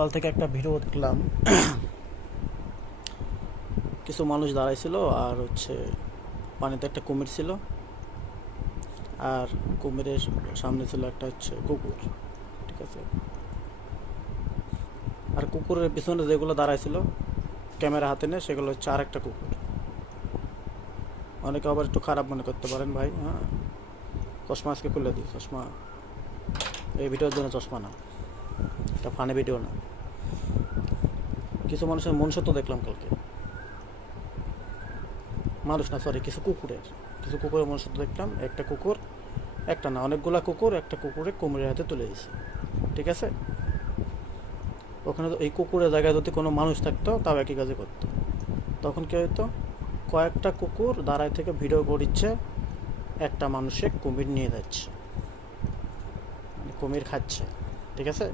সকাল থেকে একটা ভিডিও দেখলাম, কিছু মানুষ দাঁড়াইছিল আর পানিতে একটা কুমির ছিল, আর কুমিরের সামনে ছিল একটা কুকুর। ঠিক আছে, আর কুকুরের পিছনে যেগুলো দাঁড়াইছিল ক্যামেরা হাতে নিয়ে, সেগুলো আর একটা কুকুর। অনেকে আবার একটু খারাপ মনে করতে পারেন ভাই, হ্যাঁ। চশমা আজকে খুলে দিই, চশমা এই ভিডিওর জন্য চশমা না, এটা ফানি ভিডিও না। কিছু মানুষের মনুষ্যত্ব দেখলাম কালকে, মানুষ না সরি, কিছু কুকুরের মনুষ্যত্ব দেখলাম। একটা কুকুর, একটা না অনেকগুলা কুকুর, একটা কুকুরে কুমিরের হাতে তুলে দিয়েছে। ঠিক আছে, ওখানে তো এই কুকুরের জায়গায় যদি কোনো মানুষ থাকতো তাও একই কাজে করতো। তখন কি হতো, কয়েকটা কুকুর দাঁড়ায় থেকে ভিডিও করছে, একটা মানুষে কুমির নিয়ে যাচ্ছে, মানে কুমির খাচ্ছে। ঠিক আছে,